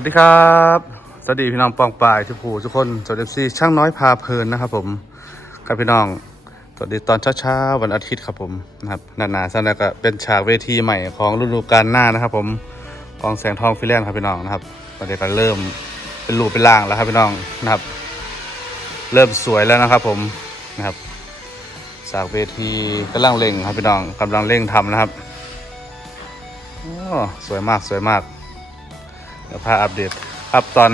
วัสดีครับ สวัสดีพี่น้องปองปายทุกผู้ทุกคนสวัสดีซีช่างน้อยพาเพลินนะครับผมกับพี่น้อง สวัสดีตอนเช้าๆวันอาทิตย์ครับผมนะครับนานาสันก็เป็นฉากเวทีใหม่ของฤดูกาลหน้านะครับ ผมกองแสงทองฟิลแลนด์ครับพี่น้องนะครับตอนนี้ก็เริ่มเป็นรูปเป็นร่างแล้วครับพี่น้องนะครับ เริ่มสวยแล้วนะครับ ผมนะครับฉากเวทีกำลังเร่งครับพี่น้องกำลังเร่งทำนะครับโอ้สวยมากสวยมาก เดี๋ยวพาอัปเดตครับตอน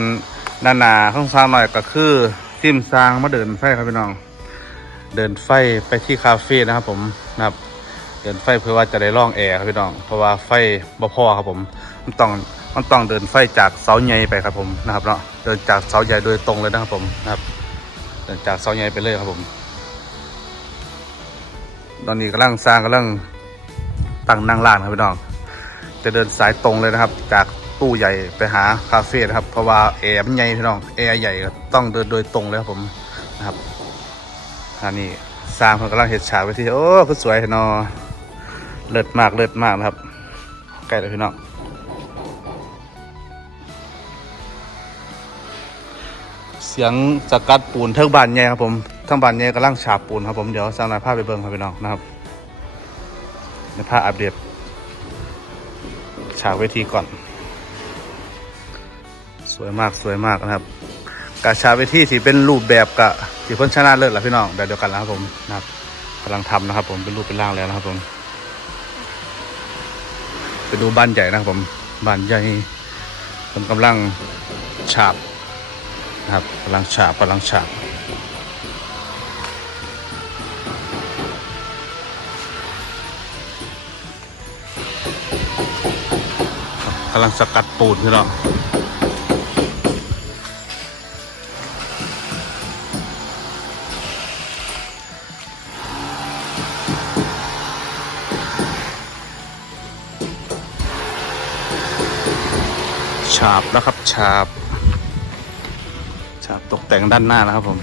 หนาหนาข้างซ้างหน่อยก็คือทิมซางมาเดินไฟครับพี่น้อง เดินไฟไปที่คาเฟ่นะครับผมนะครับเดินไฟเพื่อว่าจะได้ร่องแอร์ครับพี่น้อง เพราะว่าไฟบ่พอครับผมมันต้องมันต้องเดินไฟจากเสาใหญ่ไปครับผมนะครับเนาะเดินจากเสาใหญ่โดยตรงเลยนะครับผมนะครับ เดินจากเสาใหญ่ไปเลยครับผม ตอนนี้กำลังสร้างกำลังตั้งนั่งร้านครับพี่น้อง จะเดินสายตรงเลยนะครับ จาก ตู้ใหญ่ไปหาคาเฟ่นะครับ เพราะว่าแอร์มันใหญ่พี่น้องแอร์ใหญ่ก็ต้องเดินโดยตรงเลยครับผมนะครับอันนี้สร้างคนกำลังเห็ดฉากไปที่โอ้ก็สวยเนาะเลิศมากเลิศมากนะครับใกล้เลยพี่น้องเสียงสกัดปูนเทิงบานใหญ่ครับผมทั้งบานใหญ่กำลังฉาบปูนครับผมเดี๋ยวสร้างหน่อยภาพไปเบิ่งครับพี่น้องนะครับในภาพอัปเดตฉากเวทีก่อน สวยมากสวยมากนะครับกาฉาเวทีที่เป็นรูปแบบกับที่พ้นชนะเลิศแหละพี่น้องแบบเดียวกันแล้วครับผมนะครับกำลังทำนะครับ ผมเป็นรูปเป็นร่างแล้วนะครับผมไปดูบ้านใหญ่นะครับผมบ้านใหญ่ผมกำลังฉาบนะครับกำลังฉาบกำลังฉาบกำลังสกัดปูนพี่น้อง ฉาบแล้วครับฉาบฉาบตกแต่งด้านหน้านะครับผม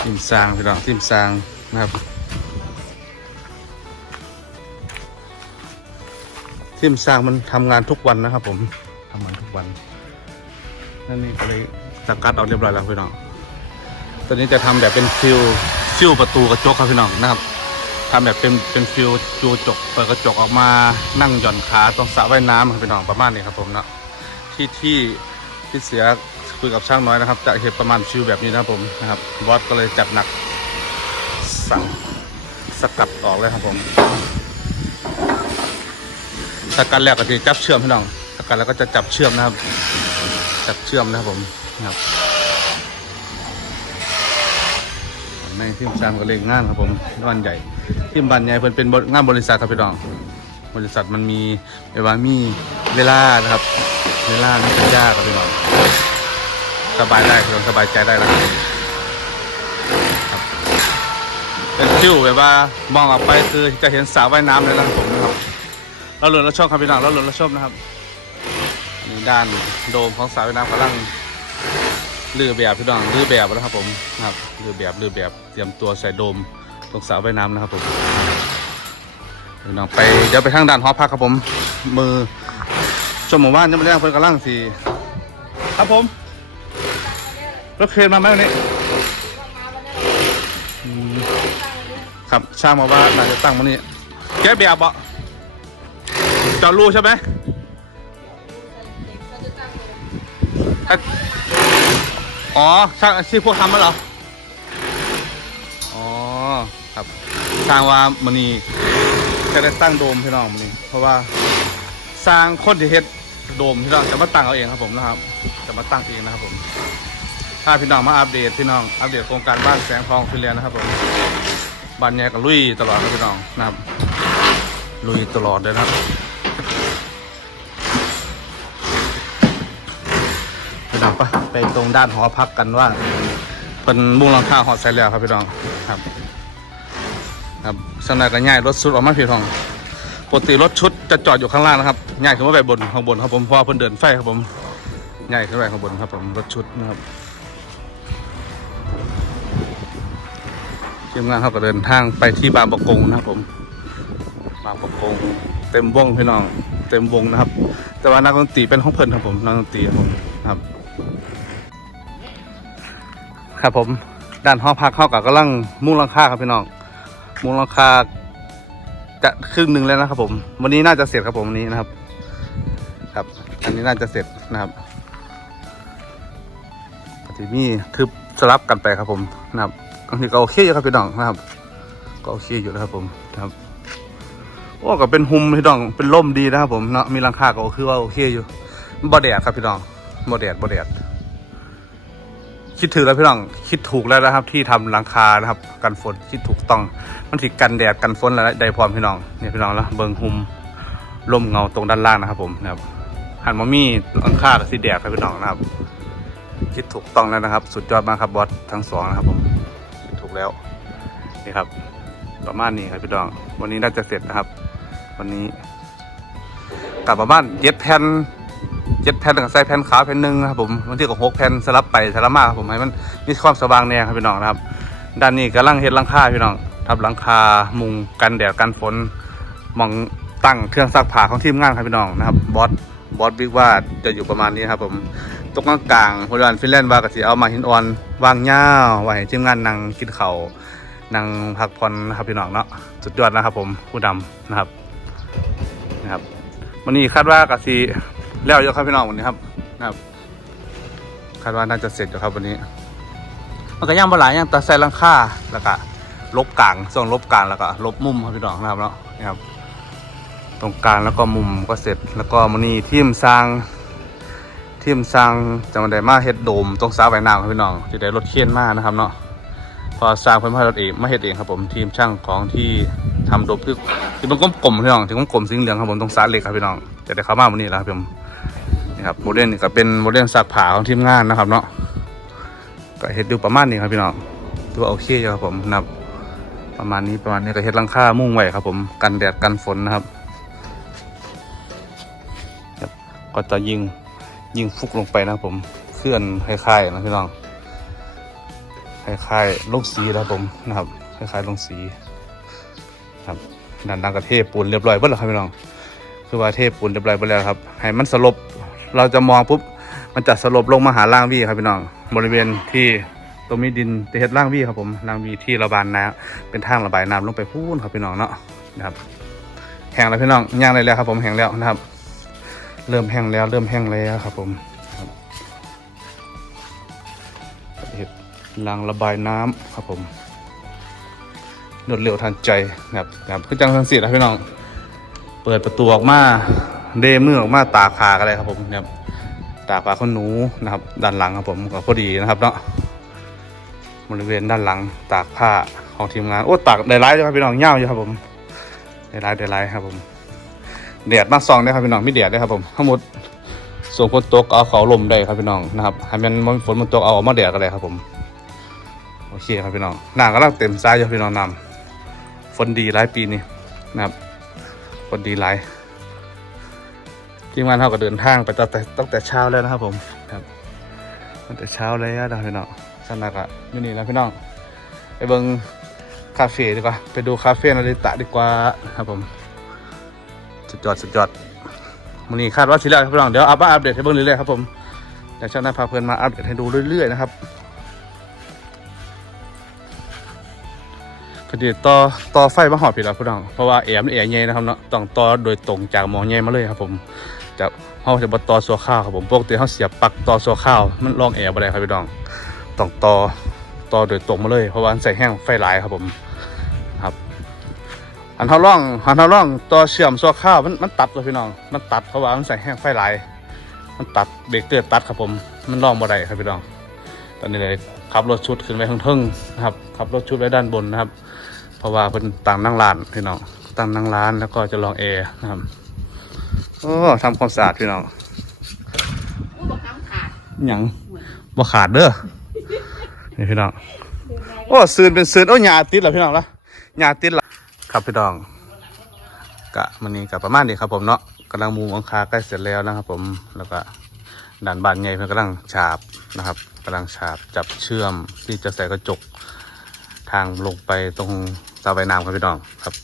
ทิมซางพี่น้องทิมซางนะครับทิมซางมันทำงานทุกวันนะครับ ผมทำงานทุกวันนั่นนี่ก็เลยสกัดออกเรียบร้อยแล้วพี่น้องตอนนี้จะทำแบบเป็นฟิลฟิลประตูกระจกครับพี่น้องนะครับทำแบบเป็นเป็นฟิลจูจกเปิดกระจกออกมานั่งหย่อนขาตรงสระว่ายน้ำครับพี่น้องประมาณนี้ครับผมเนาะที่ที่ที่เสีย คุยกับช่างน้อยนะครับ จะเห็นประมาณฟิลแบบนี้นะครับผมนะครับบอสก็เลยจัดหนักสั่งสกัดออกเลยครับผม สกัดแล้วก็จะจับเชื่อมพี่น้องสกัดแล้วก็จะจับเชื่อมนะครับ จับเชื่อมนะครับผมนะครับในทีมสามก็เลยงานครับผมงานใหญ่ทีมบันใหญ่เพิ่นเป็นงานบริษัทครับพี่น้อง บริษัทมันมีเวามีเวลานะครับ เวลามีสัญญากครับพี่น้อง สบายได้นองสบายใจได้นะครับครับเป็นฟิวแบบว่ามองออกไปคือจะเห็นสระว่ายน้ำเลยนะครับผมนะครับเราหลุดเราชอบครับพี่น้องเราหลุดเราชอบนะครับนี่ด้านโดมของสระว่ายน้ำกำลังรื้อแบบพี่น้องรื้อแบบแล้วครับผมนะครับรื้อแบบรื้อแบบเตรียมตัวใส่โดมตรงสระว่ายน้ำนะครับผมพี่น้องไปเดี๋ยวไปทางด้านหอพักครับผมมือชมหมู่บ้านยังไม่ได้เพิ่นกำลังสีครับผม รถเครนมาไหมวันนี้อืมครับช่างมาว่าน่าจะตั้งวันนี้ แกะแบบบ่เจาะรูใช่ไหมอะอ๋อช่างอาชีพพวกทำมั้เหรอ อ๋อครับสร้างว่ามันนี่จะได้ตั้งโดมพี่น้องมันนี่เพราะว่าสร้างคนที่เฮ็ดโดมพี่น้องจะมาตั้งเอาเองครับผมนะครับ จะมาตั้งเองนะครับผม ถ้าพี่น้องมาอัปเดตพี่น้องอัปเดตโครงการบ้านแสงทองฟิลเลียนนะครับผมบ้านแยกกับลุยตลอดครับพี่น้องนะครับ ลุยตลอดเลยนะครับพี่น้องไปไปตรงด้านหอพักกันว่าเป็นมุ้งหลังคาหอดใส่แล้วครับพี่น้องครับครับสำนักก็ง่ายรถสุดออกมาพี่น้องปกติรถชุดจะจอดอยู่ข้างล่างนะครับง่ายขึ้นมาไปบนข้างบนครับผมเพราะเพิ่นเดินไฟครับผมง่ายขึ้นไปข้างบนครับผมรถชุดนะครับ ทีมงานเขาก็เดินทางไปที่บางประกงนะครับผม บางประกง เต็มวงพี่น้อง เต็มวงนะครับ แต่ว่านักดนตรีเป็นของเพลินครับผมนักดนตรีครับผมครับ ครับผมด้านห้องพักเข้ากับกำลังมุ่งหลังคาครับพี่น้องมูลราคาจะครึ่งหนึ่งแล้วนะครับผม วันนี้น่าจะเสร็จครับผมวันนี้นะครับ ครับ อันนี้น่าจะเสร็จนะครับปฏิมีทึบสลับกันไปครับผมนะครับ บางทีก็โอเคอยู่ครับพี่น้องนะครับก็โอเคอยู่นะครับผมนะครับโอ้ก็เป็นหุมพี่น้องเป็นร่มดีนะครับผมเนาะมีหลังคาก็คือว่าโอเคอยู่บ่แดดครับพี่น้องบ่แดดบ่แดดคิดถือแล้วพี่น้องคิดถูกแล้วนะครับ ที่ทำหลังคานะครับ กันฝนคิดถูกต้องมันถิกันแดดกันฝนแล้วได้พร้อมพี่น้องเนี่ยพี่น้องแล้วเบิงหุมลมเงาตรงด้านล่างนะครับ ผมนะครับหันมามีหลังคากับสีแดดครับพี่น้องนะครับ คิดถูกต้องแล้วนะครับ สุดยอดมากครับบอสทั้งสองนะครับผม กแล้วนี่ครับประมาณนี้ครับพี่น้อง วันนี้น่าจะเสร็จนะครับ วันนี้กลับมาบ้านเย็ดแผ่นเจ็ดแผ่นกับใส่แผ่นขาวแผ่นหนึ่งนะครับผมบางทีก็หกแผ่นสลับไปสลับมาครับผมให้มันมีความสว่างแน่ครับพี่น้องนะครับ ด้านนี้กำลังเฮ็ดหลังคาพี่น้องทับหลังคามุงกันแดดกันฝนมองตั้งเครื่องซักผ้าของทีมงานครับพี่น้องนะครับบอสบอสบิ๊กว่าจะอยู่ประมาณนี้ครับผม ตรงกลางๆบริเวณฟินแลนด์ว่าก็สิเอามาหินอ่อนวางย่าวไว้ให้ทีมงานนั่งกินเขาวนั่งพักผ่อนนะครับพี่น้องเนาะสุดยอดนะครับ ผมผู้ดำนะครับนะครับวันนี้คาดว่าก็สิแล้วเยอะครับพี่น้องวันนี้ครับนะครับ คาดว่าน่าจะเสร็จอยู่ครับวันนี้มันก็ย่างบหลายย่างแต่ใส่หลังค่าแล้วก็ลบกลางส่วนลบกลางแล้วก็ลบมุมครับพี่น้องนะครับเนาะนี่ครับ ตรงกลางแล้วก็มุมก็เสร็จแล้วก็มันนี่ทีมสร้าง ทีมสร้างจะมาได้มาเฮ็ดโดมตรงสาใบน้ำครับพี่น้องจะได้รถเคียนมากนะครับเนาะพอสร้างเพิ่นพารถเองมาเฮ็ดเองครับผมทีมช่างของที่ทำโดมที่ที่มันกลมๆพี่น้องที่กลมๆสีเหลืองครับผมตรงสาเหล็กครับพี่น้องจะได้เข้ามาวันนี้แล้วครับผมนี่ครับโมเดลนี่ก็เป็นโมเดลสักผาของทีมงานนะครับเนาะก็เฮ็ดดูประมาณนี้ครับพี่น้องดูโอเคอยู่ครับผมนะครับประมาณนี้ประมาณนี้ก็เฮ็ดลังค่ามุ่งไว้ครับ ผมกันแดดกันฝนนะครับก็จะยิง ยิงฟุกลงไปนะผมเคลื่อนคล้ายๆนะพี่น้องคล้ายๆลงสีนะผมนะครับคล้ายๆลงสีครับด้านล่างก็เทปูนเรียบร้อยเบิดแล้วครับพี่น้องคือว่าเทปูนเรียบร้อยไปแล้วครับให้มันสลบเราจะมองปุ๊บมันจะสลบลงมาหาล่างวี่ครับพี่น้องบริเวณที่ตรงมีดินจะเฮ็ดล่างวี่ครับผมล่างวี่ที่ระบายน้ำเป็นทางระบายน้ำลงไปพูนครับพี่น้องเนาะนะครับแห้งแล้วพี่น้องย่างได้แล้วครับผมแห้งแล้วนะครับ เริ่มแห้งแล้ว เริ่มแห้งแล้วครับผมเฮ็ดรางระบายน้ำครับผมรวดเร็วทันใจนะครับนะครับคือจังสังสีนะพี่น้อง เปิดประตูออกมาเดมือออกมาตากผ้ากันเลยครับผมเนี่ยตากผ้าขนหนูนะครับ ด้านหลังครับผมก็พอดีนะครับเนาะบริเวณด้านหลังตากผ้าของทีมงานโอ้ตากได้ไลายเลยครับพี่น้องเง่าอยู่ครับผมได้ไลายได้ไลายครับผม แดดมาส่องได้ครับพี่น้องไม่แดดได้ครับผมทั้งหมดส่วนฝนตกเอาเขาลมได้ครับพี่น้องนะครับให้มันฝนมันตกเอาออกมาแดดกันเลยครับผมโอเคครับพี่น้องหน้ำกำลังเต็มซ้ายอยู่พี่น้องนำฝนดีหลายปีนี้นะครับคนดีไลายทีมงานเขาก็เดินทางไปตั้งแต่ตั้งแต่เช้าแล้วนะครับผมครับตั้งแต่เช้าแล้วนะพี่น้องสนักอะอยู่นี่นะพี่น้องไปเบิ้งคาเฟ่ดีกว่าไปดูคาเฟ่นาริตะดีกว่าครับผม สุดยอดสุดยอดวันนี้คาดว่าสิแล้วครับพี่น้องเดี๋ยวอัปอัปเดตให้เบิ้งเรื่อยๆครับผมเดี๋ยวช่างน้าพาเพื่อนมาอัปเดตให้ดูเรื่อยๆนะครับก็เดี๋ยวต่อต่อไฟมาหอดพี่แล้วพี่น้องเพราะว่าแอมแอร์ใหญ่นะครับเนาะต้องต่อโดยตรงจากมองใหญ่มาเลยครับผมจากเขาจะมาต่อสัวข้าวครับผมปกติเขาเสียบปลั๊กต่อสัวข้าวมันลองแอร์บ่ได้ครับพี่น้องต้องต่อต่อโดยตรงมาเลยเพราะว่าใส่แห้งไฟหลายครับผม อันเขาล่องอันเขาล่องต่อเชื่อมสัวข้าวมันมันตัดเลยพี่น้อง มันตัดเพราะว่ามันใส่แห้งไฟหลายมันตัดเบรกเกอร์ตัดครับผม มันล่องบ่ได้ครับพี่น้อง ตอนนี้เลยขับรถชุดขึ้นไปข้างเทิงนะครับขับรถชุดไว้ด้านบนนะครับ เพราะว่าเป็นต่างนั่งร้านพี่น้องต่างนั่งร้านแล้วก็จะลองแอร์นะครับโอ้ทำความสะอาดพี่น้องผู้บอกคำขาดหยังบ่ขาดเด้อนี่พี่น้องโอ้ซืนเป็นซืนโอ้หยาติดเหรอพี่น้องละหยาติดเหรอ ครับพี่น้อง กะมันนี้กับประมาณนี้ครับผมเนาะกำลังมุงหลังคาใกล้เสร็จแล้วนะครับ ผมแล้วก็ด่านบานใหญ่เพื่อกำลังฉาบนะครับกำลังฉาบจับเชื่อมที่จะใส่กระจกทางลงไปตรงสระว่ายน้ำครับพี่น้องครับ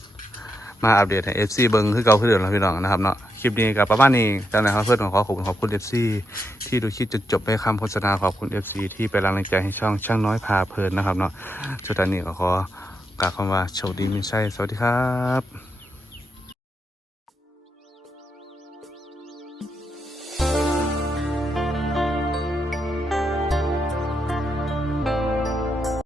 มาอัปเดตให้เอฟซีเบิ้งคือเก่าคือเดิมแล้วพี่น้องนะครับเนาะคลิปนี้กับประมาณนี้จากนั้นครับเพื่อนขอขอบคุณขอบคุณเอฟซีที่ดูคลิปจนจบไปคำโฆษณาขอบคุณเอฟซีที่เป็นกำลังใจให้ช่องช่างน้อยพาเพลินนะครับเนาะสุดท้ายนี้ก็ขอ กล่าวคำว่าโชคดีมีชัยสวัสดีครับ